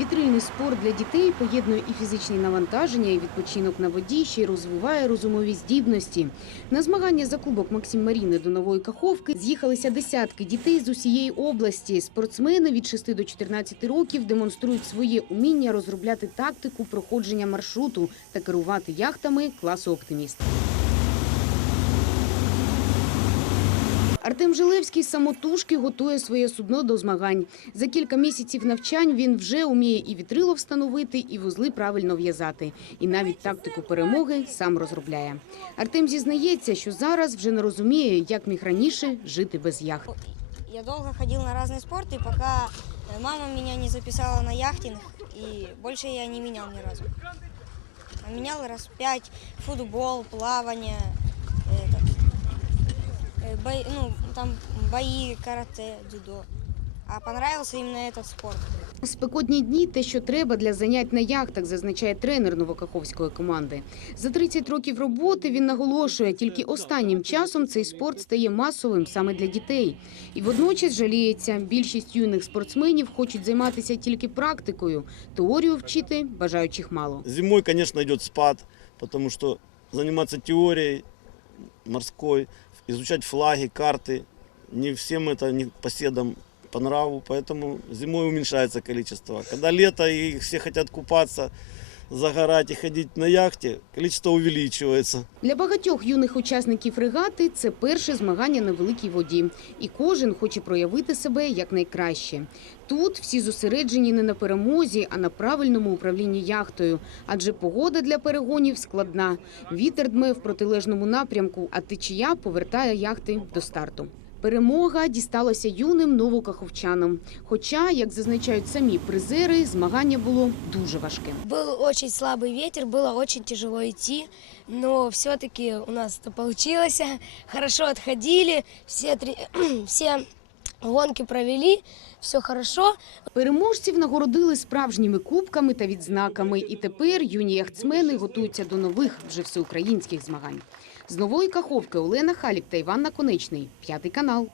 Вітрильний спорт для дітей поєднує і фізичні навантаження, і відпочинок на воді, ще й розвиває розумові здібності. На змагання за кубок Максим Маріни до нової каховки з'їхалися десятки дітей з усієї області. Спортсмени від 6 до 14 років демонструють своє уміння розробляти тактику проходження маршруту та керувати яхтами класу оптиміст. Артем Жилевський самотужки готує своє судно до змагань. За кілька місяців навчань він вже уміє і вітрило встановити, і вузли правильно в'язати. І навіть тактику перемоги сам розробляє. Артем зізнається, що зараз вже не розуміє, як міг раніше жити без яхт. Я долго ходил на разные спорты, пока э, мама меня не записала на яхтинг, и больше я не менял ни разу. А Менял раз пять, футбол, плавание, это, э, ну, там бои, карате, дзюдо. А понравился именно этот спорт. Спекотні дні те, що треба для занять на яхтах, зазначає тренер новокаховської команди. За 30 років роботи він наголошує, тільки останнім часом цей спорт стає масовим саме для дітей. І водночас жаліється, більшість юних спортсменів хочуть займатися тільки практикою. Теорію вчити бажаючих мало. Зимой, конечно, идет спад, потому что заниматься теорией морской, изучать флаги, карты, не всем это, не поседам по нраву, поэтому зимой уменьшается количество. Когда лето и все хотят купаться, загорать и ходить на яхте, количество увеличивается. Для багатьох юних учасників регати це перше змагання на великій воді, і кожен хоче проявити себе якнайкраще. Тут всі зосереджені не на перемозі, а на правильному управлінні яхтою, адже погода для перегонів складна. Вітер дме в протилежному напрямку, а течія повертає яхти до старту. Перемога дісталася юним новокаховчанам. Хоча, як зазначають самі призери, змагання було дуже важким. Был очень слабый ветер, было очень тяжело идти, но все-таки у нас это получилось. Хорошо отходили, все, три, все гонки провели, все хорошо. Переможців нагородили справжніми кубками та відзнаками. І тепер юні яхтсмени готуються до нових вже всеукраїнських змагань. З нової каховки Олена Халік та Іван Наконечний. П'ятий канал.